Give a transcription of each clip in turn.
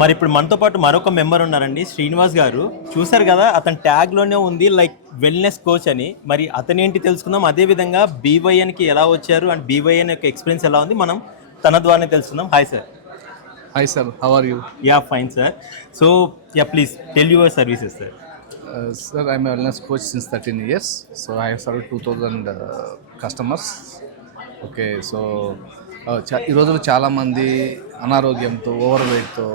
మరి ఇప్పుడు మనతో పాటు మరొక మెంబర్ ఉన్నారండి, శ్రీనివాస్ గారు. చూసారు కదా, అతని ట్యాగ్లోనే ఉంది లైక్ వెల్నెస్ కోచ్ అని. మరి అతను ఏంటి తెలుసుకుందాం. అదేవిధంగా బీవైఎన్కి ఎలా వచ్చారు అండ్ బీవైఎన్ యొక్క ఎక్స్పీరియన్స్ ఎలా ఉంది మనం తన ద్వారానే తెలుసుకుందాం. Hi sir. Hi sir, how are you? Yeah fine sir. So yeah please tell your services sir. Sir, I'm a wellness coach since 13 years. So I have served 2,000 customers. Okay, so ఈ రోజుల్లో చాలామంది అనారోగ్యంతో over వెయిట్తో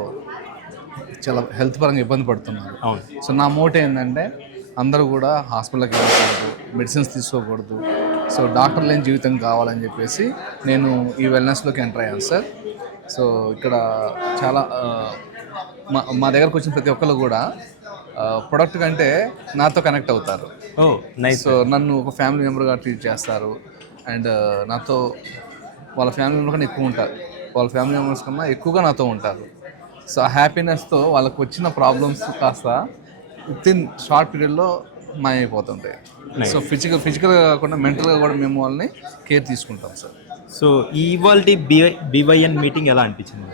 చాలా health పరంగా ఇబ్బంది పడుతున్నారు. అవును. So నా మోటో ఏంటంటే అందరూ కూడా హాస్పిటల్కి వెళ్ళకూడదు, మెడిసిన్స్ తీసుకోకూడదు, సో డాక్టర్ లేని జీవితం కావాలని చెప్పేసి నేను ఈ వెల్నెస్లోకి ఎంటర్ అయ్యాను సార్. సో ఇక్కడ చాలా మా దగ్గరకు వచ్చిన ప్రతి ఒక్కరు కూడా ప్రొడక్ట్ కంటే నాతో కనెక్ట్ అవుతారు. ఓ నైస్. సో నన్ను ఒక ఫ్యామిలీ మెంబర్గా ట్రీట్ చేస్తారు అండ్ నాతో వాళ్ళ ఫ్యామిలీ మెంబర్ కన్నా ఎక్కువ ఉంటారు, వాళ్ళ ఫ్యామిలీ మెంబర్స్ కన్నా ఎక్కువగా నాతో ఉంటారు. సో ఆ హ్యాపీనెస్తో వాళ్ళకు వచ్చిన ప్రాబ్లమ్స్ కాస్త విత్ ఇన్ షార్ట్ పీరియడ్లో మాయమైపోతుంటాయి. సో ఫిజికల్గా కాకుండా మెంటల్గా కూడా మేము వాళ్ళని కేర్ తీసుకుంటాం సార్. సో ఇవాళ బీవైఎన్ మీటింగ్ ఎలా అనిపించింది?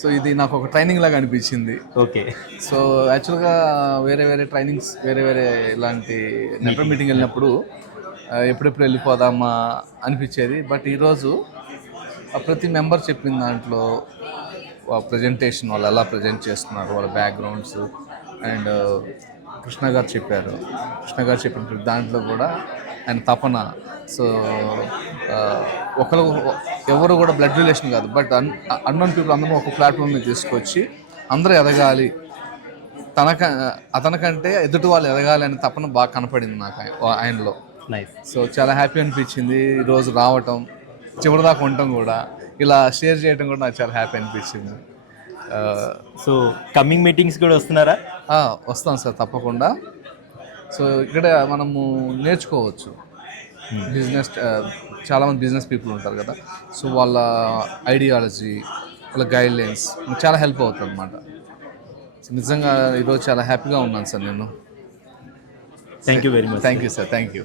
సో ఇది నాకు ఒక ట్రైనింగ్ లాగా అనిపించింది. ఓకే. సో యాక్చువల్గా వేరే ట్రైనింగ్స్ వేరే ఇలాంటి నెట్వర్క్ మీటింగ్ వెళ్ళినప్పుడు ఎప్పుడెప్పుడు వెళ్ళిపోదామా అనిపించేది. బట్ ఈరోజు ప్రతి మెంబర్ చెప్పిన దాంట్లో ప్రజెంటేషన్ వాళ్ళు ఎలా ప్రజెంట్ చేస్తున్నారు, వాళ్ళ బ్యాక్గ్రౌండ్స్ అండ్ కృష్ణ గారు చెప్పిన దాంట్లో కూడా ఆయన తపన. సో ఎవరు కూడా బ్లడ్ రిలేషన్ కాదు, బట్ అన్నోన్ పీపుల్ అందరూ ఒక ప్లాట్ఫామ్ మీద తీసుకొచ్చి అందరూ ఎదగాలి, అతనికంటే ఎదుటి వాళ్ళు ఎదగాలి అనే తపన బాగా కనపడింది నాకు ఆయనలో. సో చాలా హ్యాపీ అనిపించింది ఈరోజు రావటం, చివరిదాకా ఉండటం కూడా, ఇలా షేర్ చేయడం కూడా నాకు చాలా హ్యాపీ అనిపించింది. సో కమింగ్ మీటింగ్స్ కూడా వస్తున్నారా? వస్తాం సార్, తప్పకుండా. సో ఇక్కడ మనము నేర్చుకోవచ్చు. బిజినెస్ చాలామంది బిజినెస్ పీపుల్ ఉంటారు కదా, సో వాళ్ళ ఐడియాలజీ, వాళ్ళ గైడ్లైన్స్ చాలా హెల్ప్ అవుతుంది అనమాట. నిజంగా ఈరోజు చాలా హ్యాపీగా ఉన్నాను సార్ నేను. Thank you very much. Thank you sir, thank you.